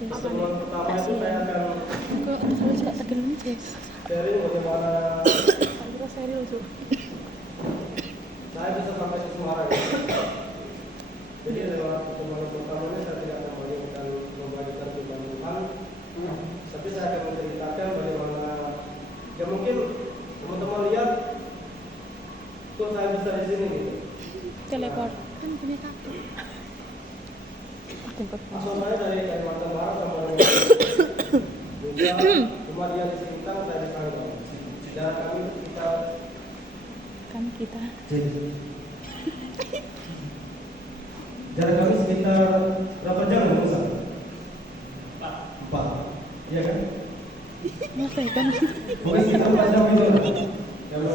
Jess. Pertemuan pertama itu saya akan Kok kalau suka tegenin Jess? sharing bagaimana Kira serius tuh. saya bisa sampai ke Semarang. Jadi lewat pertemuan pertama ini saya tidak akan membagikan firman Tuhan, tapi saya akan menceritakan bagaimana ya mungkin teman-teman lihat kok saya bisa di sini gitu. Teleport kan punya kakek. Asal saya dari Kalimantan Barat sama dengan cuma dia di sekitar saya di sana. Jarak kami sekitar jarak kami sekitar berapa jam ya Musa? 4. Iya kan? Masa kan? Pokoknya sekitar 4 jam itu. Jam 2.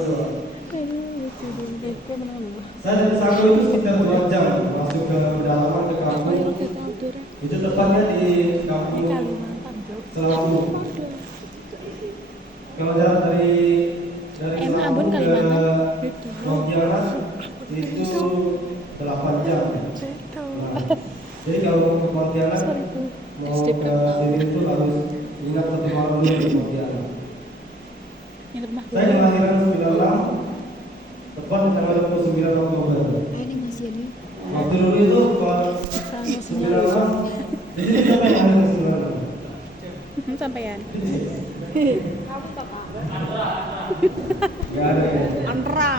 Saya dari Sago itu sekitar 2 jam masuk ke pedalaman ke kampung. Itu tepatnya di kampung Selawu. Kalau jarak dari Selawu ke Pontianak itu 8 jam. Nah, jadi kalau ke Pontianak mau ke sini itu harus ingat 1 malam dulu di Pontianak. Saya kelahiran 96, tepat tanggal 29 Oktober. Waktu dulu itu 96, jadi siapa yang ada ke 96? Sampean. Gak ada ya? Andra.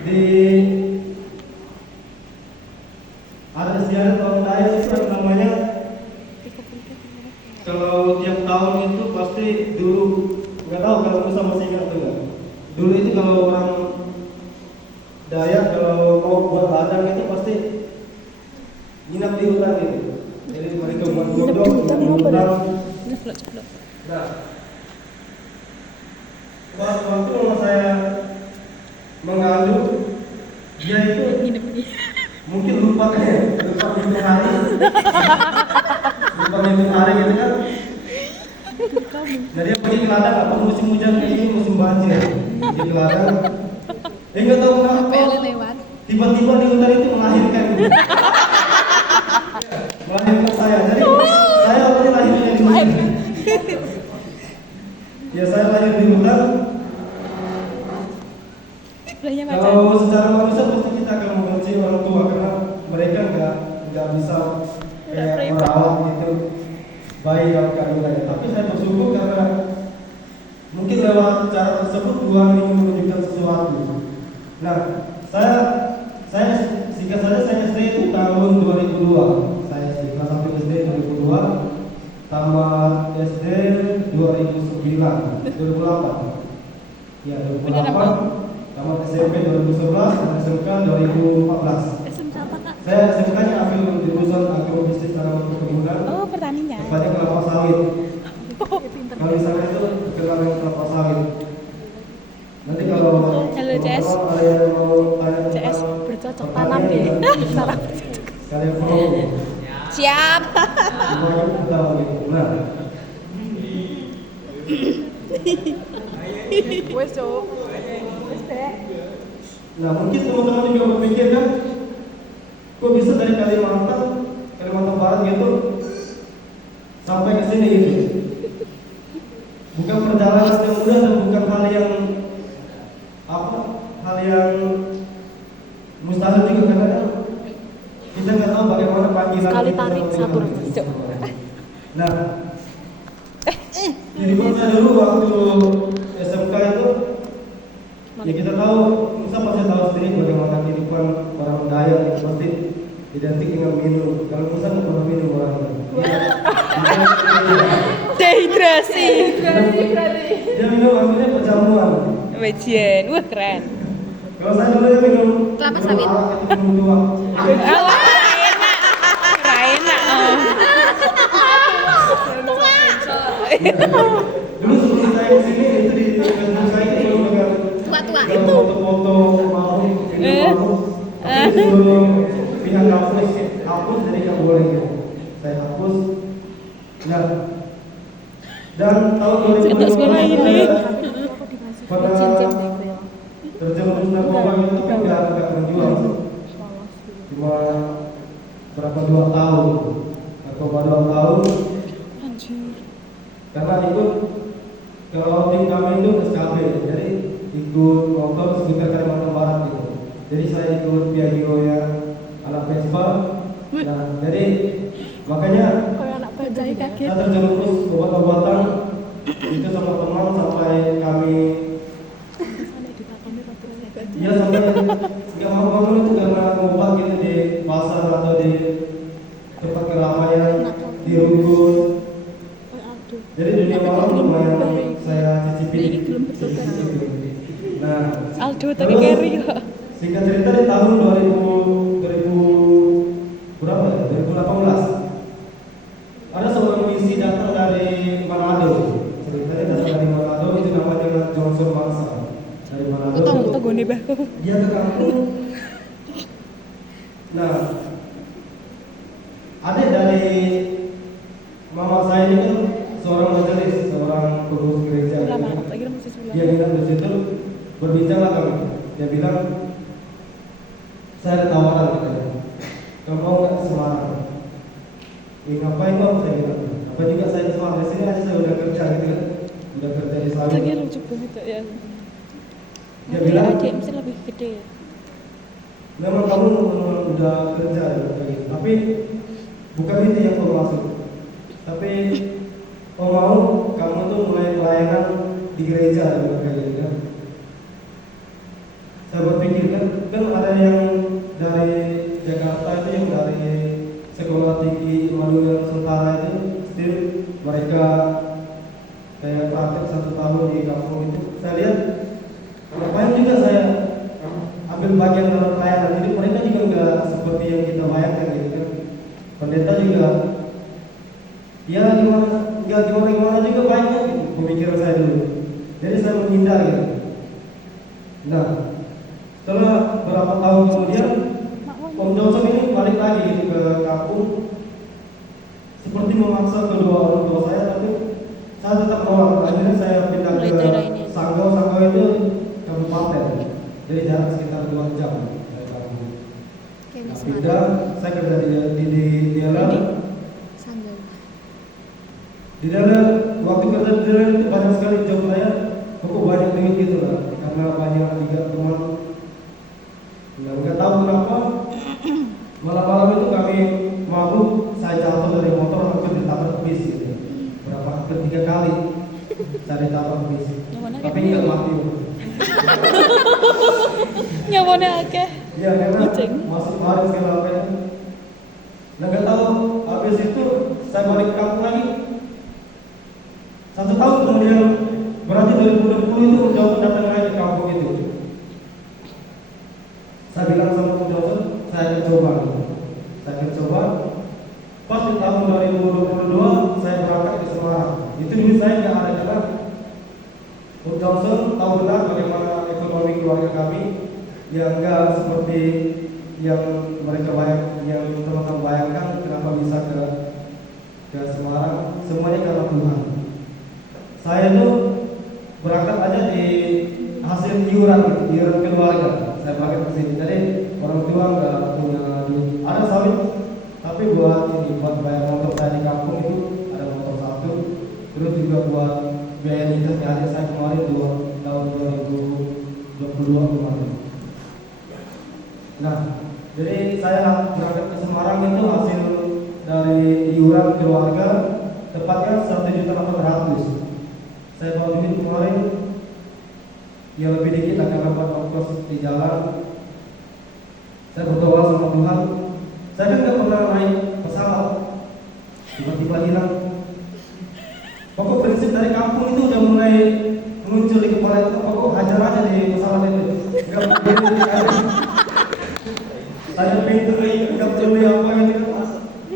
Di ada istiadat tahun daya itu namanya. Kalau tiap tahun itu pasti dulu nggak tahu kalau Musa masih ingat atau enggak. Dulu itu kalau orang Dayak kalau mau buat ladang itu pasti nginap di hutan itu. Jadi mereka buat godong di hutan. Nah, waktu mama saya mengandung, dia itu mungkin lupa hitung hari, gitu kan. Jadi dia pergi ke ladang, apa musim hujan ini musim banjir, di ladang. Nggak tahu kenapa, tiba-tiba di hutan itu melahirkan saya. Jadi saya awalnya lahirnya di mana? Ya saya lahir di hutan. Kalau secara manusia pasti kita akan membenci orang tua karena mereka nggak bisa kayak merawat gitu bayi dalam kandungannya. Tapi saya bersyukur karena mungkin lewat cara tersebut Tuhan ingin menunjukkan sesuatu. Nah, saya singkat saja saya SD itu tahun 2002. Saya SD kelas 1 SD 2002, tamat SD 2008. Ya 2008. Tamat SMP 2011 dan SMK 2014. SMK apa kak? Saya SMK-nya ambil jurusan agrobisnis tanaman perkebunan. Oh pertanian. Tepatnya kelapa sawit. Kalau di sana itu terkenal dengan kelapa sawit. Nanti kalau Halo CS. ada yang mau tanya CS bercocok tanam deh. Salah. Kalian follow. Siap. Semuanya kita begitu. Nah. Wes cok. Nah mungkin teman-teman juga berpikir kan, kok bisa dari Kalimantan Barat gitu sampai ke sini gitu. Bukan perjalanan yang mudah dan bukan hal yang mustahil juga karena kita nggak tahu bagaimana panggilan Sekali kita tarik dalam satu kehidupan. cok. Nah, jadi saya dulu waktu SMK itu, ya kita tahu, Musa pasti tahu sendiri bagaimana kehidupan orang Dayak yang pasti identik dengan minum. Kalau Musa nggak pernah minum orangnya. Dehidrasi. Dia minum akhirnya perjamuan. Wajian, wah keren. Kalau saya dulu dia minum Kelapa sawit. Minum tua. Awak enak. Dulu sebelum saya kesini itu di Facebook saya itu belum dengan Tua-tua. foto-foto mau tapi disuruh pihak hapus jadi nggak boleh gitu. Saya hapus. Nah, dan tahun 2015 pada terjun narkoba itu tapi nggak menjual. goyang anak Vespa. Nah, jadi makanya Kayak anak bajai kaget. saya terjerumus obat-obatan itu sama teman sampai kami ya sampai nggak mau bangun itu karena ngobat gitu di pasar atau di tempat keramaian di rukun. Jadi dunia malam lumayan saya cicipi. Nah, Aldo tadi carry kok. singkat cerita di tahun 2000 berapa ya? 2018 ada seorang misi datang dari Manado. Ceritanya datang dari Manado, itu namanya Johnson Mangsa. Dari Manado. Utang gone bahku. Dia ke kampung. Nah, ada dari mama saya ini kan seorang majelis, seorang pengurus gereja. Ulama, tak kira masih sebelah. Dia bilang di situ berbincanglah kami. Dia bilang saya ada tawaran katanya. Kamu mau nggak ke Semarang? Ngapain kok? Saya bilang. Apa juga saya di Semarang? Di sini aja saya udah kerja gitu kan. Udah kerja di Tak Sawit. kira lucu banget ya. Dia bilang, adik mesti lebih gede ya. memang kamu udah kerja ya, kayak gitu. Tapi bukan itu yang kamu maksud. Tapi mau kamu tuh mulai pelayanan di gereja kayak gitu kan. Saya berpikir kan ada yang dari Jakarta itu, yang dari sekolah tinggi Immanuel Nusantara itu still mereka kayak praktek 1 tahun di kampung itu. Saya lihat ngapain juga saya ambil bagian dalam pelayanan. Jadi mereka juga nggak seperti yang kita bayangkan gitu kan. Pendeta juga ya gimana juga baiknya gitu pemikiran saya dulu. Jadi saya menghindar gitu. Nah, setelah beberapa tahun kemudian Om Johnson ini balik lagi gitu ke kampung, seperti memaksa kedua orang tua saya, tapi saya tetap nolak. Akhirnya saya pindah ke Sanggau itu kabupaten, jadi jarak sekitar 2 jam dari kampung. Nah, pindah, saya kerja di dalam. Di dalam waktu kerja di dalam itu banyak sekali job saya, kok banyak duit gitu lah, karena banyak juga teman. Nah, nggak tahu kenapa malam-malam itu kami mabuk, saya jatuh dari motor hampir ditabrak bis gitu. Hampir 3 kali saya ditabrak bis, tapi nggak mati. Nyawone akeh. Iya, karena masuk hari segala apa itu. Nah, nggak tahu habis itu saya balik ke kampung lagi. 1 tahun kemudian, berarti 2020 itu Johnson datang lagi ke kampung itu. Saya bilang sama Om Johnson, saya akan coba. Pas di tahun 2022 saya berangkat ke Semarang. Itu dulu saya nggak ada jalan. Om Johnson tahu benar bagaimana ekonomi keluarga kami, yang nggak seperti yang mereka yang teman-teman bayangkan. Kenapa bisa ke Semarang? Semuanya karena Tuhan. Saya itu berangkat aja di hasil iuran keluarga. Saya berangkat ke sini. Jadi orang tua nggak punya duit. Ada sawit, tapi buat bayar motor saya di kampung itu ada motor 1. Terus juga buat biaya nikah adik saya kemarin tahun 2022 kemarin. Nah, jadi saya berangkat ke Semarang itu hasil dari iuran keluarga, tepatnya 1.800.000. Saya bawa duit kemarin, ya lebih dikit lah karena buat ongkos di jalan. Saya berdoa sama Tuhan. Saya kan nggak pernah naik pesawat, tiba-tiba hilang. Pokok prinsip dari kampung itu udah mulai muncul di kepala itu. Pokok hajar aja di pesawat itu. Nggak berdiri aja. Saya pinter, nggak perlu apa gitu.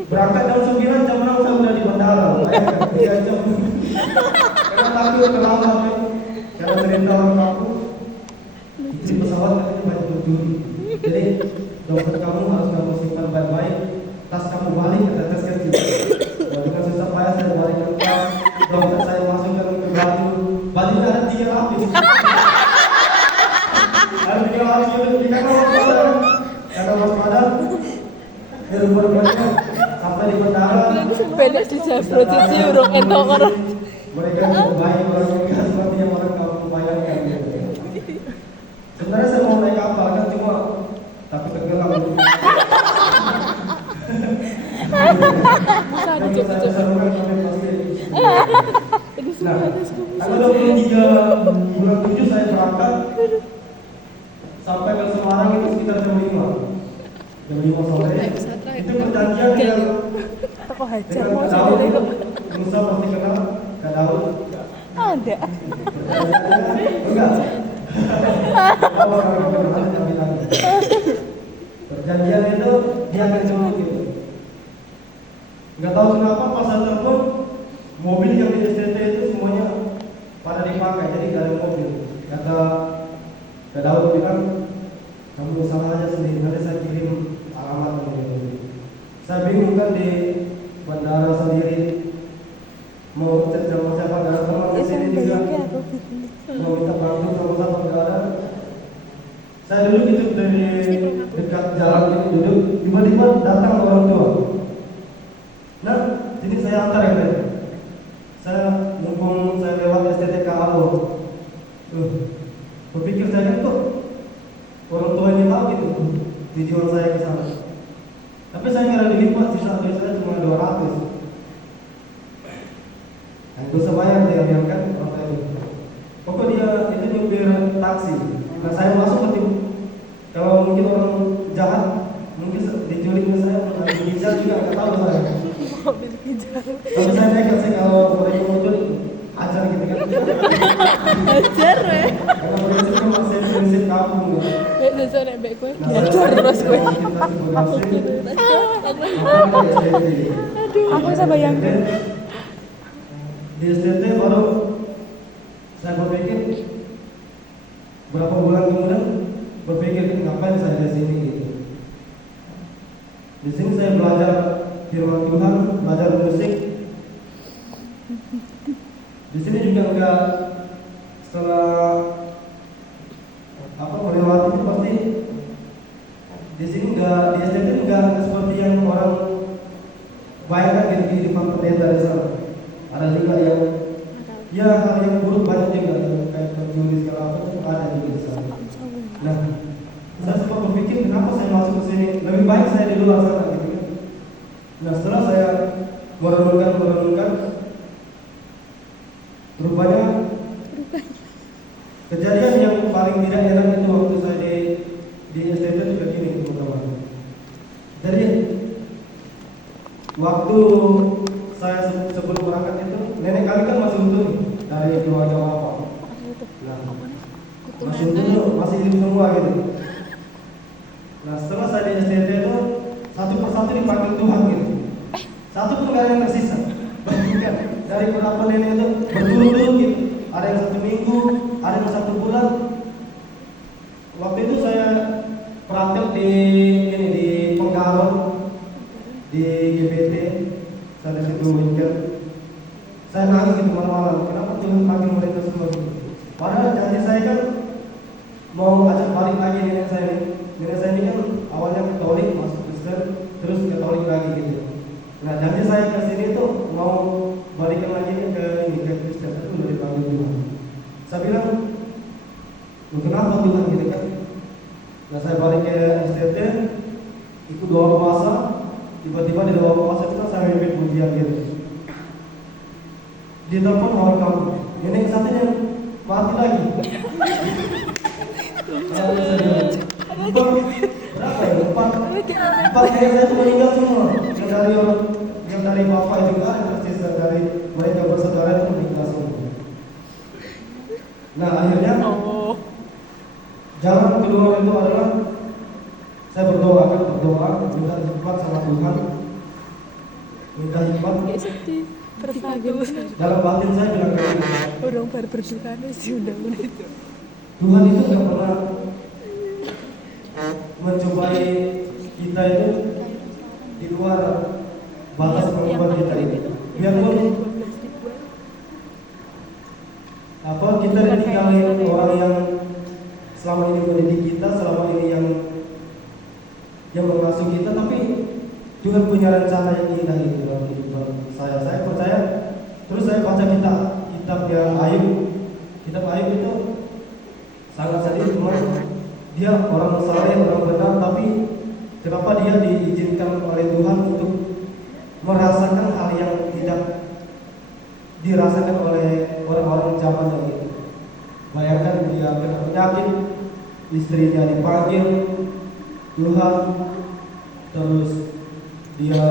Berangkat jam 9, jam 6 saya udah di bandara. Bayangkan 3 jam. Karena takut kenapa? Karena cerita orang kampung, di pesawat katanya banyak pencuri. Jadi dokter kamu harus kamu simpan baik-baik. Tas kamu balik ke tas kecil. Dengan susah payah saya balik ke tas. Dokter saya masukkan ke baju. Bajunya ada 3 lapis. Ada 3 lapis itu di kantong. Kata waspada. Berbuat-buatnya sampai di bandara. Beda di Jafro cici urung entok orang. Mereka baik orang yang seperti yang orang kampung bayangkan. Sebenarnya saya mau naik kapal kan, cuma tapi tenggelam. Bisa ada Yang saya coba-coba. serukan kalian pasti. Ini Nah, semua ada semua. tanggal 23 bulan 7 saya berangkat sampai ke Semarang itu sekitar jam 5. Jam 5 sore. Itu perjanjian dengan Toko hajar dengan mau Kak saya Daud dulu. itu. Musa pasti kenal Kak Daud. Ada. Enggak. Oh, kalau kenal jangan bilang. Perjanjian itu dia akan jemput gitu. Enggak tahu kenapa pas saya telepon mobil yang di STT itu semuanya pada dipakai, jadi gak ada mobil. Kata Kak Daud bilang, kamu sama aja sendiri, nanti saya kirim alamat ini. Saya bingung kan di bandara sendiri, mau cek sama siapa, gak ada teman di sini juga, mau minta bantu sama siapa gak ada. Saya dulu gitu dari dekat jalan ini duduk, tiba-tiba datang orang tua. Nah, sini saya antar ya, saya mumpung saya lewat STTK Alo, berpikir saya kan kok orang tua ini tahu gitu tujuan saya ke sana. Tapi saya nggak ada duit Pak, sisa duit saya cuma 200. Nah, itu saya bayar dia biarkan orang itu. Pokok dia itu nyupir taksi. Nah saya masuk nanti kalau mungkin orang jahat mungkin diculiknya saya mengambil hijab juga nggak tahu saya. Mobil hijau. Tapi saya nekat sih kalau mereka mau culik ajar gitu kan. Hajar ya. Karena prinsipnya masih prinsip kampung gitu. Baik sensor nek baik kowe. Nah, Hajar terus kowe. Aku bisa bayangin. Di STT baru saya berpikir berapa bulan kemudian berpikir ngapain saya di sini gitu. Di sini saya belajar firman Tuhan, belajar musik. Di sini juga enggak setelah melewati itu pasti di sini enggak di STT enggak seperti yang orang bayangkan di kehidupan pendeta di sana. Ada juga yang ya hal yang buruk banyak juga yang kayak pencuri segala macam ada juga di sana. Nah, saya sempat berpikir kenapa saya masuk ke sini, lebih baik saya di luar sana gitu kan. Nah, setelah saya merenungkan, rupanya kejadian yang paling tidak enak itu waktu saya di STT itu kayak gini teman-teman. Jadi waktu saya sebelum berangkat itu nenek kami kan masih utuh dari keluarga bapak. Nah, masih utuh, masih hidup semua gitu. Nah, setelah saya di STT itu satu persatu dipanggil Tuhan gitu. Satu pun gak ada yang tersisa. Bahkan dari beberapa nenek itu berturut-turut gitu. Ada yang 1 minggu, ada yang 1 bulan. Waktu itu saya praktek di Penggarong di GBT. Saya di situ weekend. Saya nangis di malam-malam. Kenapa Tuhan panggil mereka semua gitu? Padahal janji saya kan mau ajak balik lagi nenek saya ini. Nenek saya ini kan awalnya Katolik, masuk Kristen, terus Katolik lagi gitu. Nah, janji saya ke sini tuh mau balikan lagi ke Kristen, itu udah dipanggil Tuhan. Saya bilang, kenapa Tuhan gitu kan? Nah, saya balik ke STT, ikut doa puasa, tiba-tiba di doa puasa itu kan saya mimpi pujian gitu. Di telepon orang kamu, nenek satunya mati lagi. Berapa ya? Empat nenek saya itu meninggal semua. Yang dari bapak juga, yang dari mereka bersaudara itu meninggal semua. Nah, akhirnya jalan kedua itu adalah saya berdoa, minta hikmat sama Tuhan, minta hikmat. Dalam batin saya bilang kayak gini, Orang baru berduka sih udah itu. Tuhan itu gak pernah mencobai kita itu di luar batas kemampuan kita ini. Biarpun kita ditinggalin orang yang selama ini mendidik kita, selama ini yang mengasuh kita, tapi Tuhan punya rencana yang indah gitu dalam kehidupan saya. Saya percaya. Terus saya baca kitabnya Ayub. Kitab Ayub itu sangat sedih, cuma dia orang saleh, orang benar, tapi Kenapa dia diizinkan oleh Tuhan untuk merasakan hal yang tidak dirasakan oleh orang-orang zaman yang itu. Bayangkan dia kena penyakit, istrinya dipanggil Tuhan, terus dia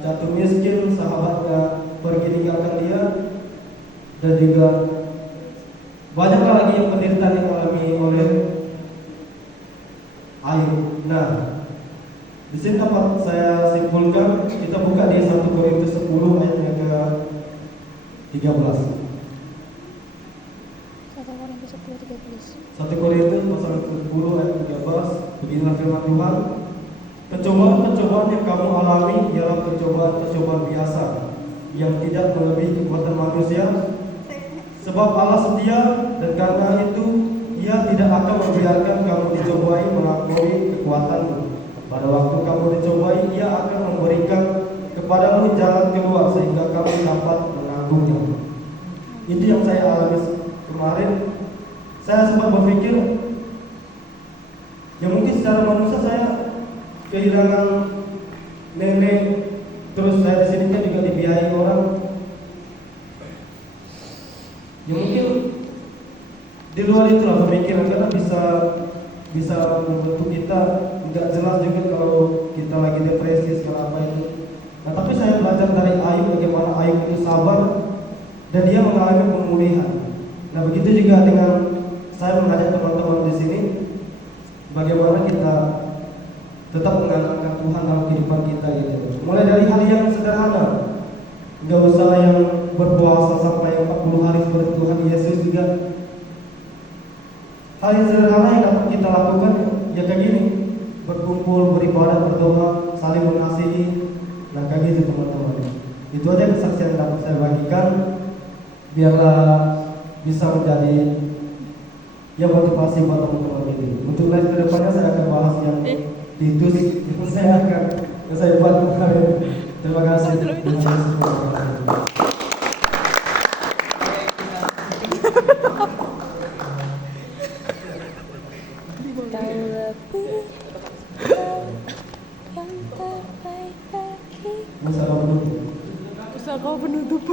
jatuh miskin, sahabatnya pergi tinggalkan dia, dan juga banyak lagi yang penderitaan yang dialami oleh Ayub. Nah, di sini dapat saya simpulkan, kita buka di 1 Korintus 10 ayat yang ke-13. 1 Korintus pasal 10 ayat 13, beginilah firman Tuhan. Pencobaan-pencobaan yang kamu alami ialah pencobaan-pencobaan biasa yang tidak melebihi kekuatan manusia. Sebab Allah setia, dan karena itu Ia tidak akan membiarkan kamu dicobai melampaui kekuatanmu. Pada waktu kamu dicobai, Ia akan memberikan kepadamu jalan keluar sehingga kamu dapat menanggungnya. Itu yang saya alami kemarin. Saya sempat berpikir, ya mungkin secara manusia saya kehilangan nenek, terus saya di sini kan juga dibiayai orang. Ya mungkin di luar itu lah pemikiran, karena bisa membentuk kita nggak jelas juga kalau kita lagi depresi segala apa itu. Nah, tapi saya belajar dari Ayub bagaimana Ayub itu sabar dan dia mengalami pemulihan. Nah, begitu juga dengan saya mengajak teman-teman di sini, bagaimana kita tetap mengandalkan Tuhan dalam kehidupan kita gitu. Mulai dari hal yang sederhana, nggak usah yang berpuasa sampai 40 hari seperti Tuhan Yesus juga. Hal yang sederhana yang dapat kita lakukan ya kayak gini, berkumpul, beribadah, berdoa, saling mengasihi. Nah kayak gitu teman-teman. Itu aja kesaksian yang dapat saya bagikan, biarlah bisa menjadi yang motivasi buat teman-teman ini. Untuk next kedepannya saya akan bahas yang Titus yang saya buat kemarin. Terima kasih. Terima kasih. Usaha kau penutup.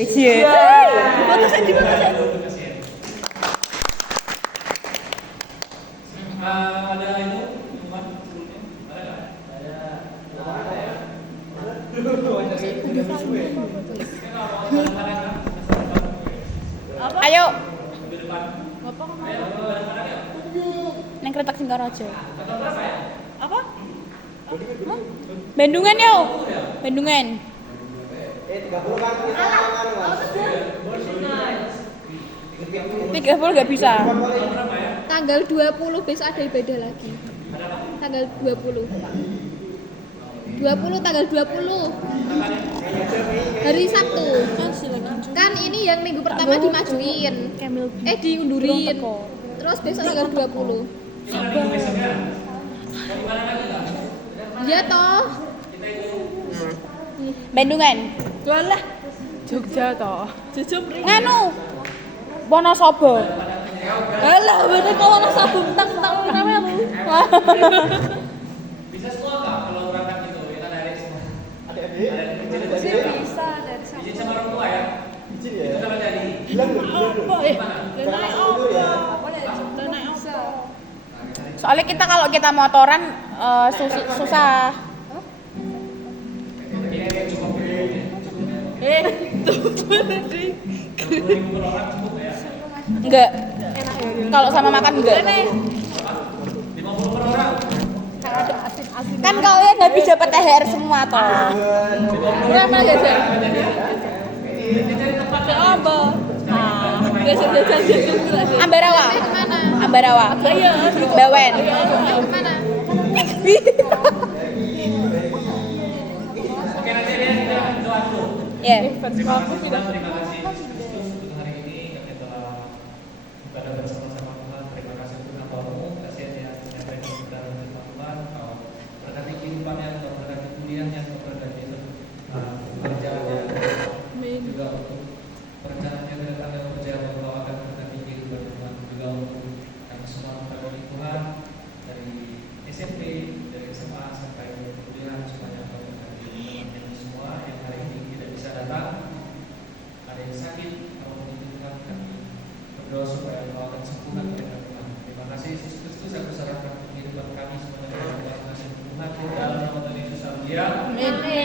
Iya. Fotonya di mana? Ada itu teman sebelumnya? Ada nggak? Ayo. Apa? Neng Kretek Singaraja. Apa? Bendungan yo. Bendungan. 30 nggak bisa. Tanggal 20 besok ada ibadah lagi. Tanggal 20. 20 tanggal 20. Hari Sabtu. Kan ini yang minggu pertama dimajuin. Diundurin. Terus besok tanggal 20. Iya toh. Bendungan. Walah. Jogja toh. Jujur. Nganu. Wonosobo. Alah, bener kau orang sabun tang namanya lu. Bisa semua nggak kalau berangkat gitu? Kita dari semua. Adik-adik. Bisa dari Izin sama orang tua ya. Izin ya. Itu kalau jadi. Bilang dulu. Naik Jangan apa? ya. Naik apa? Soalnya kalau kita motoran susah. Tuh tadi. 20.000 per orang cukup ya? Enggak. Kalau sama makan enggak. 50 per orang. Kan kalian habis dapat THR semua toh. Berapa jajan? Cari tempat Apa? Jajan Ambarawa. Kemana? Ambarawa. Ayo. Bawen. Kemana? Oke, nanti kita doa dulu. Ya. Terima kasih Tuhan, terima kasih Kristus untuk hari ini kami telah beribadah bersama-sama Tuhan. Terima kasih untuk nama-Mu, kasih yang menyampaikan kebenaran firman Tuhan. Kau berkati kehidupannya, Kau berkati kuliahnya, Kau berkati pekerjaannya, juga untuk perencanaannya ke depan dan percaya bahwa Kau akan berkati dia. Amin.